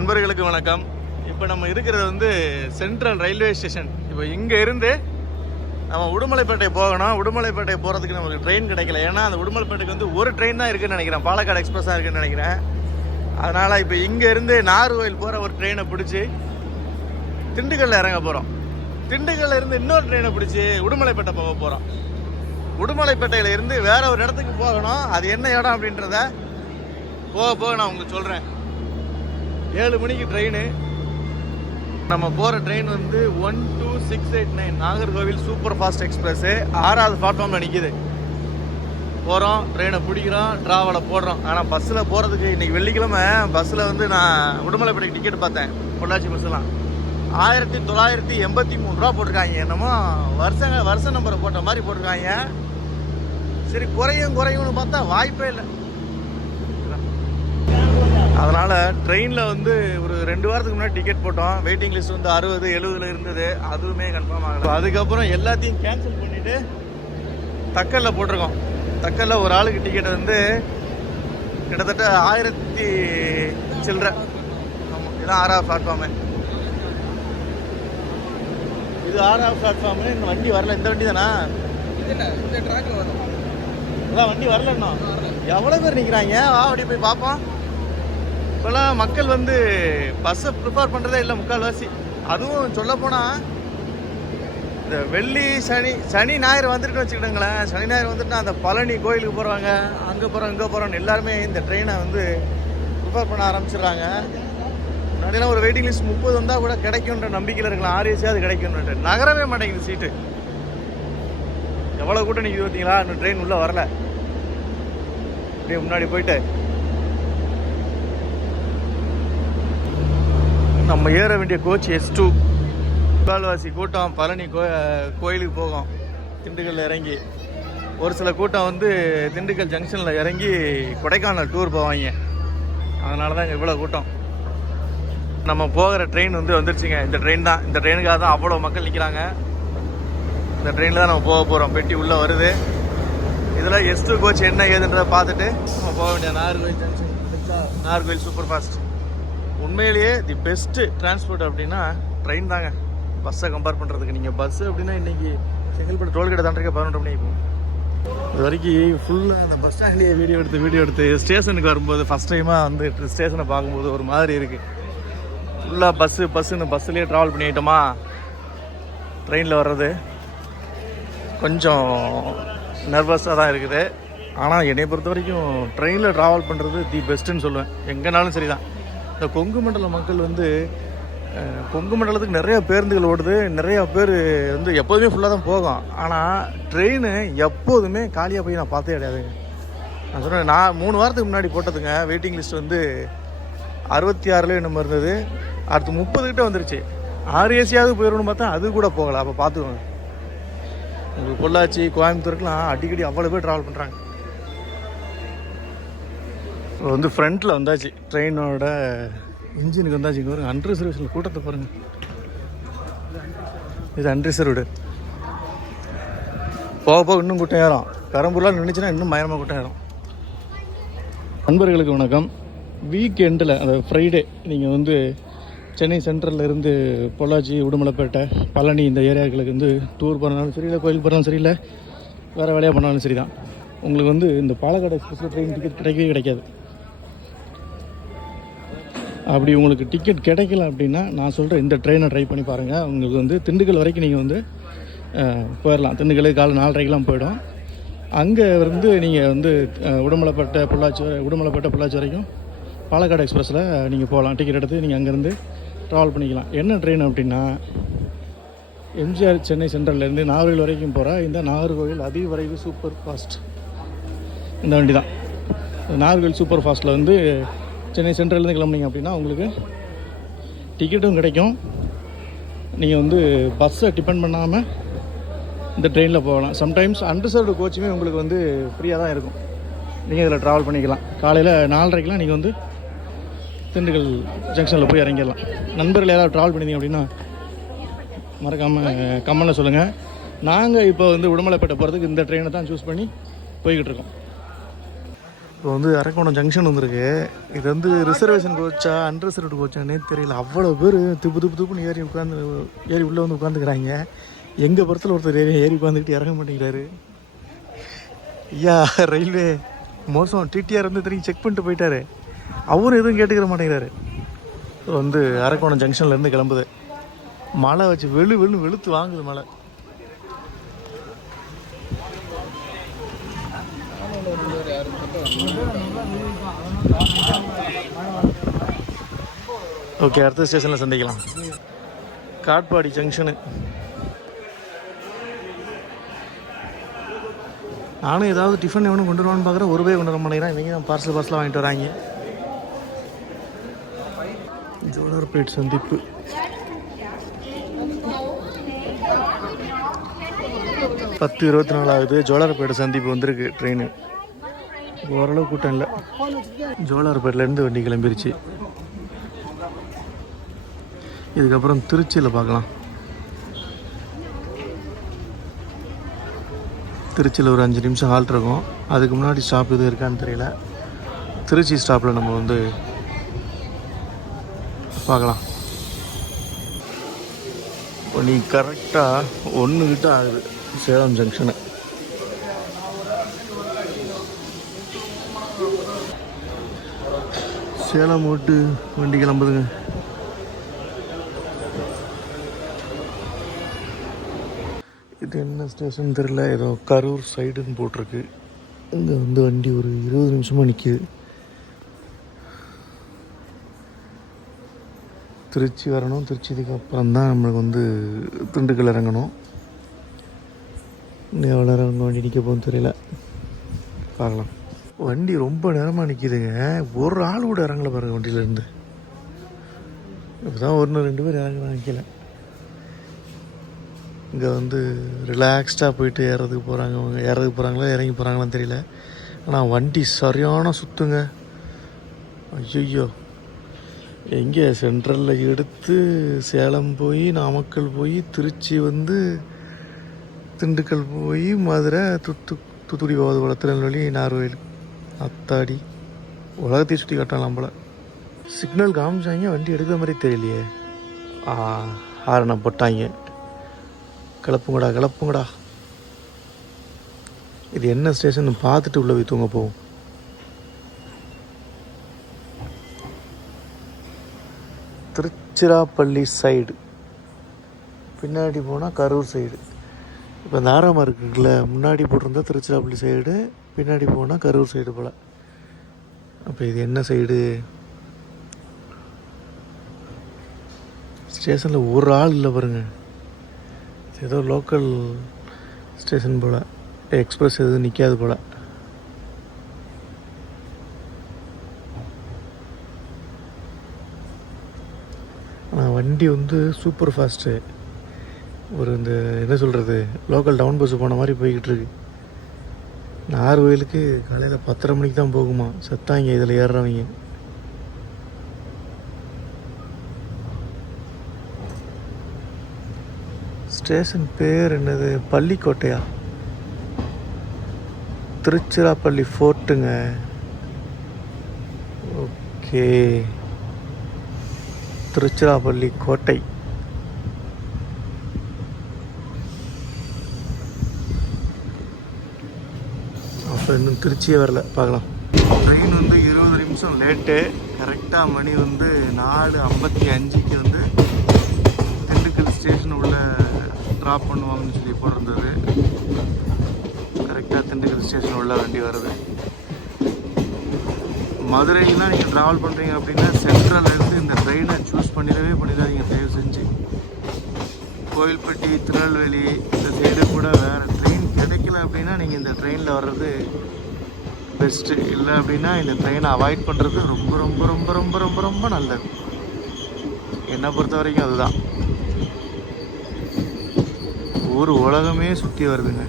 நண்பர்களுக்கு வணக்கம். இப்போ நம்ம இருக்கிறது வந்து சென்ட்ரல் ரயில்வே ஸ்டேஷன். இப்போ இங்கே இருந்து நம்ம உடுமலைப்பேட்டை போகணும். உடுமலைப்பேட்டை போகிறதுக்கு நமக்கு ட்ரெயின் கிடைக்கல. ஏன்னா அந்த உடுமலைப்பேட்டைக்கு வந்து ஒரு ட்ரெயின் தான் இருக்குன்னு நினைக்கிறேன். பாலக்காடு எக்ஸ்பிரஸ் தான் இருக்குன்னு நினைக்கிறேன். அதனால் இப்போ இங்கே இருந்து நாகர்கோவில் போகிற ஒரு ட்ரெயினை பிடிச்சி திண்டுக்கல்ல இறங்க போகிறோம் திண்டுக்கல்ல இருந்து இன்னொரு ட்ரெயினை பிடிச்சி உடுமலைப்பேட்டை போக போகிறோம் உடுமலைப்பேட்டையில இருந்து வேற ஒரு இடத்துக்கு போகணும். அது என்ன இடம் அப்படின்றத போக போக நான் உங்களுக்கு சொல்கிறேன் ஏழு மணிக்கு ட்ரெயின் நம்ம போகிற ட்ரெயின் வந்து one two six eight nine Nagercoil super fast express ஆறாவது பிளாட்ஃபார்மில் நிற்கிது போகிறோம் ட்ரெயினை பிடிக்கிறோம் ட்ராவலை போடுறோம். ஆனால் பஸ்ஸில் போகிறதுக்கு இன்றைக்கி வெள்ளிக்கிழமை பஸ்ஸில் வந்து நான் உடுமலைப்பேட்டை டிக்கெட் பார்த்தேன் பொள்ளாச்சி பஸ்ஸெல்லாம் ஆயிரத்தி தொள்ளாயிரத்தி எண்பத்தி மூணு ரூபா போட்டிருக்காங்க. என்னமோ வருஷங்க வருஷ நம்பரை போட்ட மாதிரி போட்டிருக்காங்க. சரி குறையும் குறையும்னு பார்த்தா வாய்ப்பே இல்லை. அதனால் ட்ரெயினில் வந்து ஒரு ரெண்டு வாரத்துக்கு முன்னாடி டிக்கெட் போட்டோம். வெயிட்டிங் லிஸ்ட் வந்து அறுபது எழுபதுல இருந்தது. அதுவுமே கன்ஃபார்ம் ஆகல. அதுக்கப்புறம் எல்லாத்தையும் கேன்சல் பண்ணிவிட்டு தக்கல்ல போட்டிருக்கோம். தக்கல்ல ஒரு ஆளுக்கு டிக்கெட் வந்து கிட்டத்தட்ட ஆயிரத்தி சில்லற. ஆமாம் இதுதான் ஆறாவது பிளாட்ஃபார்மு இது ஆறாவது பிளாட்ஃபார்மு இந்த வண்டி வரல. இந்த வண்டி தானா? இல்ல இந்த ட்ராக்ல வரும். அதான் வண்டி வரல இன்னும். எவ்வளோ பேர் நிற்கிறாங்க வா அப்படி போய் பார்ப்போம். இப்போல்லாம் மக்கள் வந்து பஸ்ஸை ப்ரிஃபர் பண்ணுறதே இல்லை முக்கால்வாசி. அதுவும் சொல்லப்போனால் இந்த வெள்ளி சனி சனி ஞாயிறு வந்துட்டு வச்சுக்கிடுங்களேன் சனி ஞாயிறு வந்துட்டுனா அந்த பழனி கோயிலுக்கு போகிறாங்க அங்கே போகிறோம் இங்கே போகிறோம்னு எல்லாருமே இந்த ட்ரெயினை வந்து ப்ரிஃபர் பண்ண ஆரம்பிச்சிடுறாங்க. முன்னாடியெல்லாம் ஒரு வெயிட்டிங் லிஸ்ட் முப்பது வந்தால் கூட கிடைக்குன்ற நம்பிக்கையில் இருக்கலாம். அது கிடைக்கணுன்ட்டு நகரவே மாட்டேங்குது சீட்டு எவ்வளோ கூட்டம் நிற்கிது பார்த்தீங்களா? இன்னும் ட்ரெயின் உள்ளே வரல. அப்படியே முன்னாடி போயிட்டு நம்ம ஏற வேண்டிய கோச் எஸ் டூ முக்கால்வாசி கூட்டம் பழனி கோ கோயிலுக்கு போகும். திண்டுக்கல்ல இறங்கி. ஒரு சில கூட்டம் வந்து திண்டுக்கல் ஜங்ஷனில் இறங்கி கொடைக்கானல் டூர் போவாங்க. அதனால தான் இங்கே இவ்வளோ கூட்டம். நம்ம போகிற ட்ரெயின் வந்து வந்துருச்சுங்க. இந்த ட்ரெயின் தான். இந்த ட்ரெயினுக்காக தான் அவ்வளோ மக்கள் நிற்கிறாங்க இந்த ட்ரெயினில் தான் நம்ம போக போகிறோம் பெட்டி உள்ளே வருது. இதில் எஸ் டூ கோச் என்ன ஏதுன்றதை பார்த்துட்டு நம்ம போக வேண்டிய Nagercoil junction Nagercoil super fast உண்மையிலேயே தி பெஸ்ட்டு டிரான்ஸ்போர்ட் அப்படின்னா ட்ரெயின் தாங்க. பஸ்ஸை கம்பேர் பண்ணுறதுக்கு நீங்கள் பஸ்ஸு அப்படின்னா இன்றைக்கி செங்கல்பட்டு டோல்கேட் தாண்டிருக்க பதினொன்று மணி ஆகும் இது வரைக்கும் ஃபுல்லாக அந்த பஸ் ஸ்டாண்ட்லேயே வீடியோ எடுத்து வீடியோ எடுத்து ஸ்டேஷனுக்கு வரும்போது ஃபஸ்ட் டைமாக வந்து ஸ்டேஷனை பார்க்கும்போது ஒரு மாதிரி இருக்குது ஃபுல்லாக பஸ்ஸு பஸ்ஸுன்னு பஸ்ஸுலேயே ட்ராவல் பண்ணிக்கிட்டோமா? ட்ரெயினில் வர்றது கொஞ்சம் நர்வஸாக தான் இருக்குது. ஆனால் என்னை பொறுத்த வரைக்கும் ட்ரெயினில் ட்ராவல் பண்ணுறது தி பெஸ்ட்டுன்னு சொல்லுவேன். எங்கேனாலும் சரி தான் இந்த கொங்கு மண்டல மக்கள் வந்து கொங்கு மண்டலத்துக்கு நிறைய பேருந்துகள் ஓடுது. நிறைய பேர் வந்து எப்போதுமே ஃபுல்லாக தான் போகும். ஆனால் ட்ரெயின் எப்போதுமே காலியாக போய் நான் பார்த்தே கிடையாதுங்க. நான் சொன்னேன் நான் மூணு வாரத்துக்கு முன்னாடி போட்டதுங்க. வெயிட்டிங் லிஸ்ட் வந்து அறுபத்தி ஆறுல நம்ம இருந்தது. அடுத்து முப்பது கிட்ட வந்துருச்சு. ஆறு ஏசியாவது போயிடணும்னு பார்த்தா அது கூட போகலை. அப்போ பார்த்துக்கோங்க. உங்களுக்கு பொள்ளாச்சி கோயம்புத்தூருக்குலாம் அடிக்கடி அவ்வளோ பேர் ட்ராவல் பண்ணுறாங்க இப்போ வந்து ஃப்ரண்ட்டில் வந்தாச்சு. ட்ரெயினோட இன்ஜினுக்கு வந்தாச்சு. இங்கே பாருங்கள் அன்ரிசர்வேஷன் கூட்டத்தை பாருங்கள் இது அன்ரிசர்வ்டு போக போக இன்னும் கூட்டம் ஏறும். பெரம்பூர்லாம் நின்றுச்சுன்னா இன்னும் மயமாக கூட்டம் ஏறும். நண்பர்களுக்கு வணக்கம். வீக் எண்டில் அந்த ஃப்ரைடே நீங்கள் வந்து சென்னை சென்ட்ரலில் இருந்து பொள்ளாச்சி உடுமலைப்பேட்டை பழனி இந்த ஏரியாக்களுக்கு வந்து டூர் போனாலும் சரி இல்லை கோயில் போனாலும் சரி இல்லை வேறு வேலையாக பண்ணாலும் சரி தான் உங்களுக்கு வந்து இந்த பாலக்காடு எக்ஸ்பிரஸில் ட்ரெயின் டிக்கெட் கிடைக்கவே கிடைக்காது. அப்படி உங்களுக்கு டிக்கெட் கிடைக்கல அப்படின்னா நான் சொல்கிறேன் இந்த ட்ரெயினை ட்ரை பண்ணி பாருங்கள் உங்களுக்கு வந்து திண்டுக்கல் வரைக்கும் நீங்கள் வந்து போயிடலாம் திண்டுக்கல் காலை நாலரைக்கெலாம் போயிடும். அங்கே இருந்து நீங்கள் வந்து உடுமலைப்பட்ட பொள்ளாச்சி உடுமலைப்பட்ட பொள்ளாச்சி வரைக்கும் பாலக்காடு எக்ஸ்பிரஸில் நீங்கள் போகலாம். டிக்கெட் எடுத்து நீங்கள் அங்கேருந்து ட்ராவல் பண்ணிக்கலாம். என்ன ட்ரெயின் அப்படின்னா எம்ஜிஆர் சென்னை சென்ட்ரல்லேருந்து நாகர்கோவில் வரைக்கும் போகிற இந்த நாகர்கோவில் அதிவிரைவு சூப்பர் ஃபாஸ்ட் இந்த வண்டி தான் நாகர்கோவில் சூப்பர் ஃபாஸ்ட்டில் வந்து சென்னை சென்ட்ரல்லேருந்து கிளம்புனீங்க அப்படின்னா உங்களுக்கு டிக்கெட்டும் கிடைக்கும். நீங்கள் வந்து பஸ்ஸை டிபெண்ட் பண்ணாமல் இந்த ட்ரெயினில் போகலாம். சம்டைம்ஸ் அன்ரிசர்வ்டு கோச்சுமே உங்களுக்கு வந்து ஃப்ரீயாக தான் இருக்கும். நீங்கள் இதில் ட்ராவல் பண்ணிக்கலாம். காலையில் நாலரைக்கெலாம் நீங்கள் வந்து திண்டுக்கல் ஜங்ஷனில் போய் இறங்கிடலாம். நண்பர்கள் யாராவது ட்ராவல் பண்ணியிருந்தீங்க அப்படின்னா மறக்காமல் கமெண்டில் சொல்லுங்கள் நாங்கள் இப்போ வந்து உடுமலைப்பேட்டை போகிறதுக்கு இந்த ட்ரெயினை தான் சூஸ் பண்ணி போய்கிட்டு இருக்கோம். இப்போ வந்து அரக்கோணம் ஜங்ஷன் வந்திருக்கு. இது வந்து ரிசர்வேஷன் கோச்சா அன்ரிசர்வ்டு கோச்சானே தெரியல. அவ்வளோ பேர் துப்பு துப்பு துப்புன்னு ஏறி உட்காந்து ஏறி உள்ளே வந்து உட்காந்துக்கிறாங்க எங்கள் புறத்தில் ஒருத்தர் ஏறி ஏறி உட்காந்துக்கிட்டு இறங்க மாட்டேங்கிறாரு. ஐயா ரயில்வே மோசம். டிடிஆர் வந்து திரும்பி செக் பண்ணிட்டு போயிட்டாரு. அவரும் எதுவும் கேட்டுக்கிற மாட்டேங்கிறாரு. இப்போ வந்து அரக்கோணம் ஜங்ஷன்லேருந்து கிளம்புது. மழை வச்சு வெளு வெளு வெளுத்து வாங்குது மழை ஓகே அடுத்த ஸ்டேஷனில் சந்திக்கலாம். காட்பாடி ஜங்ஷனு நானும் ஏதாவது டிஃபன் எவனும் கொண்டு வருவான்னு பார்க்குறேன். ஒரு பேர் கொண்டு வர மாட்டேங்கிறேன். இன்றைக்கி தான் பார்சல் பார்சலாக வாங்கிட்டு வராங்க. ஜோலார்பேட் சந்திப்பு. பத்து இருபத்தி நாலாவது ஜோலார்பேட்டை சந்திப்பு வந்திருக்கு ட்ரெயின் ஓரளவு கூட்டம் இல்லை. ஜோலார்பேட்டிலேருந்து வண்டி கிளம்பிருச்சு. இதுக்கப்புறம் திருச்சியில் பார்க்கலாம். திருச்சியில் ஒரு அஞ்சு நிமிஷம் ஹால்ட் இருக்கும். அதுக்கு முன்னாடி ஸ்டாப் எதுவும் இருக்கான்னு தெரியல. திருச்சி ஸ்டாப்பில் நம்ம வந்து பார்க்கலாம். இப்போ நீ கரெக்டாக ஒன்று கிட்ட ஆகுது. சேலம் ஜங்ஷனு சேலம் ஓட்டு வண்டி கிளம்புதுங்க. இது என்ன ஸ்டேஷன் தெரில ஏதோ கரூர் சைடுன்னு போட்டிருக்கு. இங்கே வந்து வண்டி ஒரு இருபது நிமிஷமாக நிற்கிது திருச்சி வரணும். திருச்சிக்கு அப்புறம் தான் நம்மளுக்கு வந்து திண்டுக்கல் இறங்கணும். இன்னும் எவ்வளோ நேரம் அங்கே வண்டி நிற்க போகுதுன்னு தெரியல. பார்க்கலாம். வண்டி ரொம்ப நேரமாக நிற்கிதுங்க ஒரு ஆள் கூட இறங்கலை பாருங்கள் வண்டியிலேருந்து இப்போ தான் ஒன்று ரெண்டு பேர் இறங்குறாங்க கீழே. இங்கே வந்து ரிலாக்ஸ்டாக போயிட்டு ஏறதுக்கு போகிறாங்க அவங்க ஏறதுக்கு போகிறாங்களா இறங்கி போகிறாங்களான்னு தெரியல. ஆனால் வண்டி சரியான சுத்துங்க. ஐயோ எங்கே சென்ட்ரலில் எடுத்து சேலம் போய் நாமக்கல் போய் திருச்சி வந்து திண்டுக்கல் போய் மதுரை தூத்து தூத்துக்குடி போகுது போல திருநெல்வேலி நார்வேல் அத்தாடி. உலகத்தையும் சுற்றி காட்டலாம் போல. சிக்னல் காமிச்சாங்க வண்டி எடுக்கிற மாதிரி தெரியலையே. ஆரணம் போட்டாங்க. கிளப்புங்கடா கிளப்புங்கடா. இது என்ன ஸ்டேஷன் பார்த்துட்டு உள்ளே போய் தூங்க போவோம். திருச்சிராப்பள்ளி சைடு பின்னாடி போனால் கரூர் சைடு இப்போ நாராம ஆறாம முன்னாடி போட்டிருந்தா திருச்சிராப்பள்ளி சைடு பின்னாடி போனால் கரூர் சைடு போல். அப்போ இது என்ன சைடு ஸ்டேஷனில் ஒரு ஆள் இல்லை பாருங்கள் ஏதோ லோக்கல் ஸ்டேஷன் போல். எக்ஸ்பிரஸ் எதுவும் நிற்காது போல். ஆனால் வண்டி வந்து சூப்பர் ஃபாஸ்ட்டு ஒரு இந்த என்ன சொல்கிறது லோக்கல் டவுன் பஸ் போன மாதிரி போய்கிட்டு இருக்கு நார்வேலுக்கு காலையில் பத்தரை மணிக்கு தான் போகுமா. செத்தாங்க இதில் ஏறுறவங்க. ஸ்டேஷன் பேர் என்னது? பள்ளிக்கோட்டையா? திருச்சிராப்பள்ளி ஃபோர்ட்டுங்க. ஓகே. திருச்சிராப்பள்ளி கோட்டை. அப்போ இன்னும் திருச்சியே வரல. பார்க்கலாம். ட்ரெயின் வந்து இருபது நிமிஷம் லேட்டு. கரெக்டாக மணி வந்து நாலு ஐம்பத்தி அஞ்சுக்கு வந்து ட்ராப் பண்ணுவாங்கன்னு சொல்லி போட்டிருந்தது கரெக்டாக திண்டுக்கல் ஸ்டேஷன் உள்ள வண்டி வருது. மதுரைலாம் நீங்கள் ட்ராவல் பண்ணுறீங்க அப்படின்னா சென்ட்ரல் இருந்து இந்த ட்ரெயினை சூஸ் பண்ணிடவே பண்ணிடாதீங்க. தயவு செஞ்சு. கோயில்பட்டி திருநெல்வேலி இந்த சைடு கூட வேறு ட்ரெயின் கிடைக்கல அப்படின்னா நீங்கள் இந்த ட்ரெயினில் வர்றது பெஸ்ட்டு இல்லை அப்படின்னா இந்த ட்ரெயினை அவாய்ட் பண்ணுறது ரொம்ப ரொம்ப ரொம்ப ரொம்ப ரொம்ப ரொம்ப நல்லது. என்னை பொறுத்த வரைக்கும் அதுதான். ஒரு உலகமே சுற்றி வருதுங்க.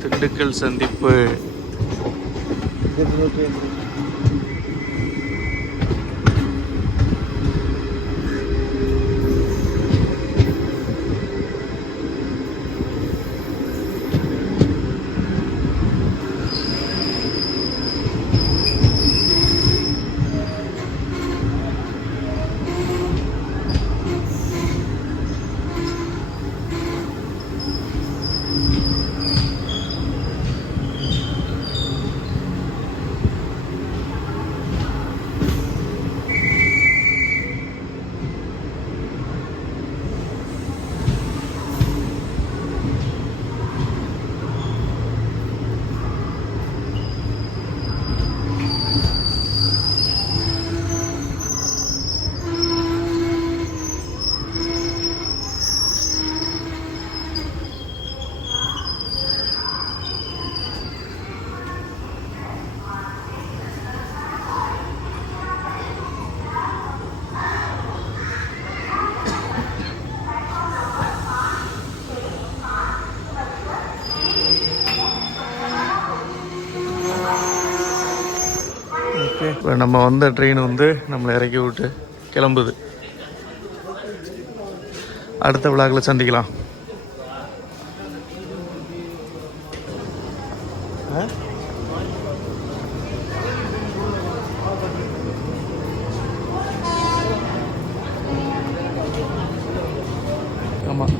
திண்டுக்கல் சந்திப்பு. இப்போ நம்ம வந்த ட்ரெயின் வந்து நம்மளை இறக்கி விட்டு கிளம்புது. அடுத்த விழாக்கில் சந்திக்கலாம். ஆமாம்